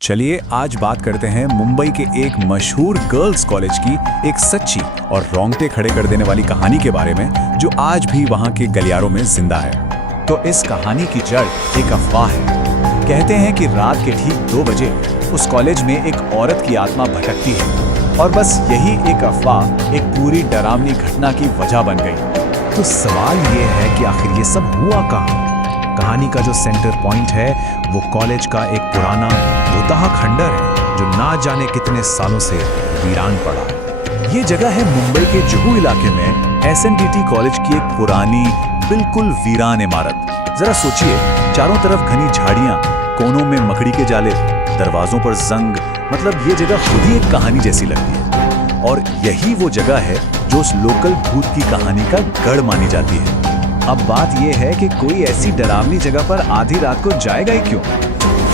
चलिए आज बात करते हैं मुंबई के एक मशहूर गर्ल्स कॉलेज की एक सच्ची और रोंगटे खड़े कर देने वाली कहानी के बारे में, जो आज भी वहां के गलियारों में जिंदा है। तो इस कहानी की जड़ एक अफवाह है। कहते हैं कि रात के ठीक 2 बजे उस कॉलेज में एक औरत की आत्मा भटकती है और बस यही एक अफवाह एक पूरी डरावनी घटना की वजह बन गई। तो सवाल ये है कि आखिर ये सब हुआ कहाँ? कहानी का जो सेंटर पॉइंट है वो कॉलेज का एक पुराना भूतहा खंडर है जो ना जाने कितने सालों से वीरान पड़ा है। ये जगह है मुंबई के जुहू इलाके में एसएनडीटी कॉलेज की एक पुरानी बिल्कुल वीरान इमारत। जरा सोचिए, चारों तरफ घनी झाड़ियां, कोनों में मकड़ी के जाले, दरवाजों पर जंग, मतलब ये जगह खुद ही एक कहानी जैसी लगती है। और यही वो जगह है जो उस लोकल भूत की कहानी का गढ़ मानी जाती है। अब बात यह है कि कोई ऐसी डरावनी जगह पर आधी रात को जाएगा ही क्यों?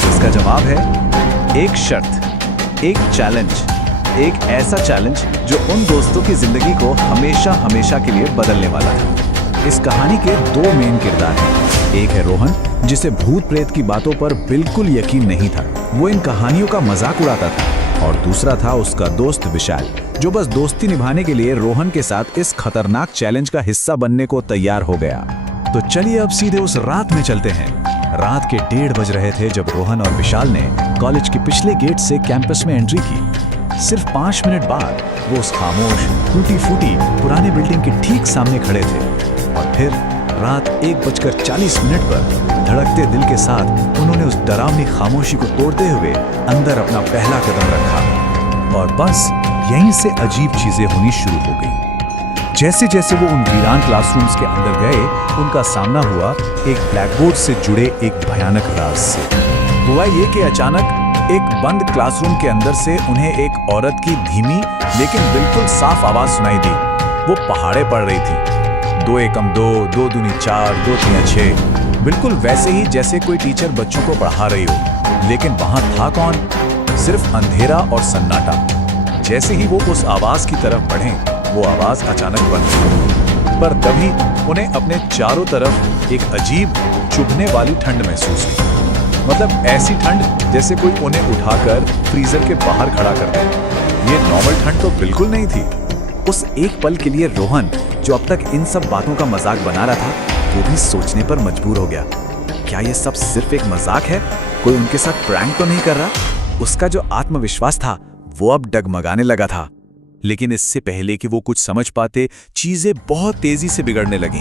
इसका जवाब है एक शर्त, एक चैलेंज, एक ऐसा चैलेंज जो उन दोस्तों की जिंदगी को हमेशा हमेशा के लिए बदलने वाला था। इस कहानी के 2 मेन किरदार हैं। एक है रोहन, जिसे भूत प्रेत की बातों पर बिल्कुल यकीन नहीं था, वो इन कहानियों का मजाक उड़ाता था। और दूसरा था उसका दोस्त विशाल, जो बस दोस्ती निभाने के लिए रोहन के साथ इस खतरनाक चैलेंज का हिस्सा बनने को तैयार हो गया। तो चलिए अब सीधे उस रात में चलते हैं। रात के 1:30 बज रहे थे जब रोहन और विशाल ने कॉलेज के पिछले गेट से कैंपस में एंट्री की। सिर्फ 5 मिनट बाद वो उस खामोश, टूटी फूटी पुराने बिल्डिंग के ठीक सामने खड़े थे। और फिर रात 1:40 पर धड़कते दिल के साथ उन्होंने उस डरावनी खामोशी को तोड़ते हुए अंदर अपना पहला कदम रखा। और बस यहीं से अजीब चीजें होनी शुरू हो गई। जैसे जैसे वो उन वीरान क्लासरूम्स के अंदर गए, उनका सामना हुआ एक ब्लैकबोर्ड से जुड़े एक भयानक राज से। हुआ ये कि अचानक एक बंद क्लासरूम के अंदर से उन्हें एक औरत की धीमी लेकिन बिल्कुल साफ आवाज सुनाई दी। वो पहाड़े पड़ रही थी। 2 एकम 2, 2 दूनी 4, 2 तीन 6, बिल्कुल वैसे ही जैसे कोई टीचर बच्चों को पढ़ा रही हो। लेकिन वहां था कौन? सिर्फ अंधेरा और सन्नाटा। जैसे ही वो उस आवाज की तरफ बढ़े, वो आवाज अचानक बंद हुई। पर तभी उन्हें अपने चारों तरफ एक अजीब चुभने वाली ठंड महसूस हुई। मतलब ऐसी ठंड जैसे कोई उन्हें उठाकर फ्रीजर के बाहर खड़ा कर दे। ये नॉर्मल ठंड तो बिल्कुल नहीं थी। उस एक पल के लिए रोहन, जो अब तक इन सब बातों का मजाक बना रहा था, वो भी सोचने पर मजबूर हो गया। क्या ये सब सिर्फ एक मजाक है? कोई उनके साथ प्रैंक तो नहीं कर रहा? उसका जो आत्मविश्वास था वो अब डगमगाने लगा था। लेकिन इससे पहले कि वो कुछ समझ पाते, चीजें बहुत तेजी से बिगड़ने लगीं।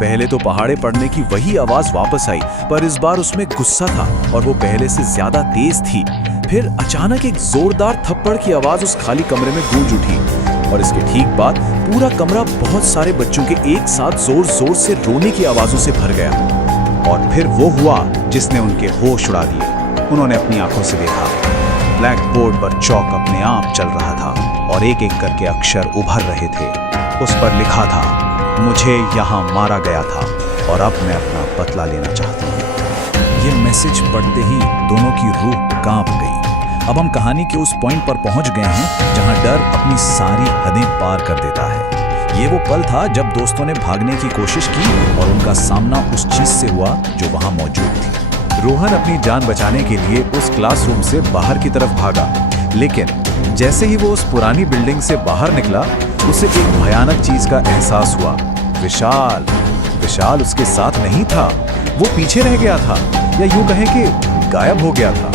पहले तो पहाड़े पड़ने की वही आवाज वापस आई, पर इस बार उसमें गुस्सा था और वो पहले से ज्यादा तेज थी। फिर अचानक एक जोरदार थप्पड़ की आवाज उस खाली कमरे में गूंज उठी। और इसके ठीक बाद पूरा कमरा बहुत सारे बच्चों के एक साथ जोर जोर से रोने की आवाजों से भर गया। और फिर वो हुआ जिसने उनके होश उड़ा दिए। उन्होंने अपनी आंखों से देखा, ब्लैक बोर्ड पर चौक अपने आप चल रहा था और एक एक करके अक्षर उभर रहे थे। उस पर लिखा था, मुझे यहाँ मारा गया था और अब मैं अपना बदला लेना चाहती हूँ। ये मैसेज पढ़ते ही दोनों की रूह कांप गई। अब हम कहानी के उस पॉइंट पर पहुंच गए हैं जहां डर अपनी सारी हदें पार कर देता है। ये वो पल था जब दोस्तों ने भागने की कोशिश की और उनका सामना उस चीज से हुआ जो वहां मौजूद थी। रोहन अपनी जान बचाने के लिए उस क्लासरूम से बाहर की तरफ भागा, लेकिन जैसे ही वो उस पुरानी बिल्डिंग से बाहर निकला, उसे एक भयानक चीज का एहसास हुआ। विशाल उसके साथ नहीं था। वो पीछे रह गया था, या यूं कहें कि गायब हो गया था।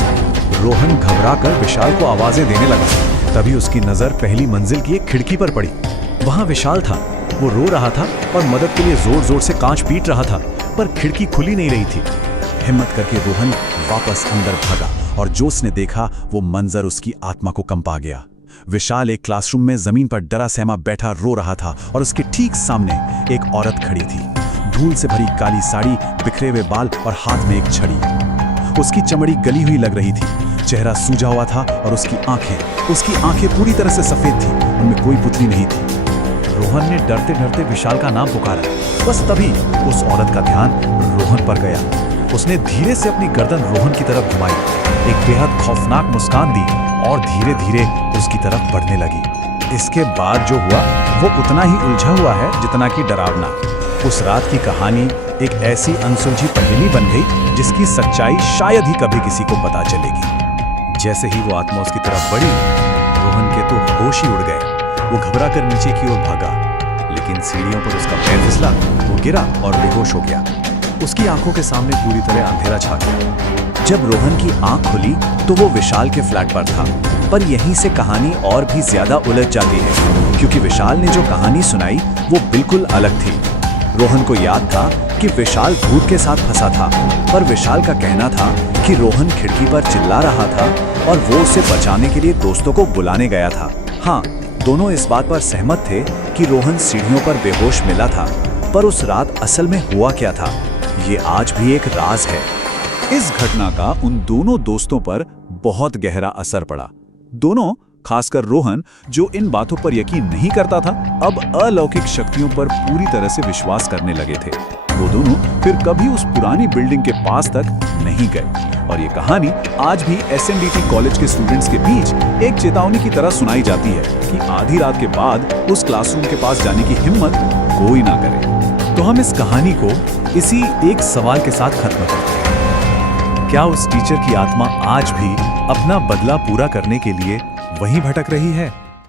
रोहन घबराकर विशाल को आवाजें देने लगा। तभी उसकी नजर पहली मंजिल की एक खिड़की पर पड़ी। वहां विशाल था। वो रो रहा था और मदद के लिए जोर जोर से कांच पीट रहा था, पर खिड़की खुली नहीं रही थी। हिम्मत करके रोहन वापस अंदर भागा और जो उसने देखा वो मंजर उसकी आत्मा को कंपा गया। विशाल एक क्लासरूम में जमीन पर डरा सहमा बैठा रो रहा था और उसके ठीक सामने एक औरत खड़ी थी। धूल से भरी काली साड़ी, बिखरे हुए बाल और हाथ में एक छड़ी। उसकी चमड़ी गली हुई लग रही थी, चेहरा सूजा हुआ था और उसकी आंखें पूरी तरह से सफेद थी, उनमें कोई पुतली नहीं थी। रोहन ने डरते डरते विशाल का नाम पुकारा। बस तभी उस औरत का ध्यान रोहन पर गया। उसने धीरे से अपनी गर्दन रोहन की तरफ घुमाई, एक बेहद खौफनाक मुस्कान दी और धीरे धीरे उसकी तरफ बढ़ने लगी। इसके बाद जो हुआ वो उतना ही उलझा हुआ है जितना कि डरावना। उस रात की कहानी एक ऐसी अनसुलझी पहेली बन गई जिसकी सच्चाई शायद ही कभी किसी को पता चलेगी। जैसे ही वो आत्मा उसकी तरफ बढ़ी, रोहन के तो होश ही उड़ गए। वो घबरा कर नीचे की ओर भागा, लेकिन सीढ़ियों पर उसका पैर फिसला, वो गिरा और बेहोश हो गया। उसकी आंखों के सामने पूरी तरह अंधेरा छा गया। जब रोहन की आंख खुली तो वो विशाल के फ्लैट पर था। पर यहीं से कहानी और भी ज्यादा उलझ जाती है, क्योंकि विशाल ने जो कहानी सुनाई वो बिल्कुल अलग थी। रोहन को याद था कि विशाल भूत के साथ फंसा था, पर विशाल का कहना था कि रोहन खिड़की पर चिल्ला रहा था और वो उसे बचाने के लिए दोस्तों को बुलाने गया था। हाँ, दोनों इस बात पर सहमत थे कि रोहन सीढ़ियों पर बेहोश मिला था, पर उस रात असल में हुआ क्या था, ये आज भी एक राज है। इस घटना का उन दोनों दोस्तों पर बहुत गहरा असर पड़ा। दोनों, खासकर रोहन, जो इन बातों पर यकीन नहीं करता था, अब अलौकिक शक्तियों पर पूरी तरह से विश्वास करने लगे थे। वो दोनों फिर कभी उस पुरानी बिल्डिंग के पास तक नहीं गए। और ये कहानी आज भी SNDT कॉलेज के स्टूडेंट्स के बीच एक चेतावनी की तरह सुनाई जाती है कि आधी रात के बाद उस क्लासरूम के पास जाने की हिम्मत कोई ना करे। तो हम इस कहानी को इसी एक सवाल के साथ खत्म करते हैं। क्या उस टीचर की आत्मा आज भी अपना बदला पूरा करने के लिए वहीं भटक रही है?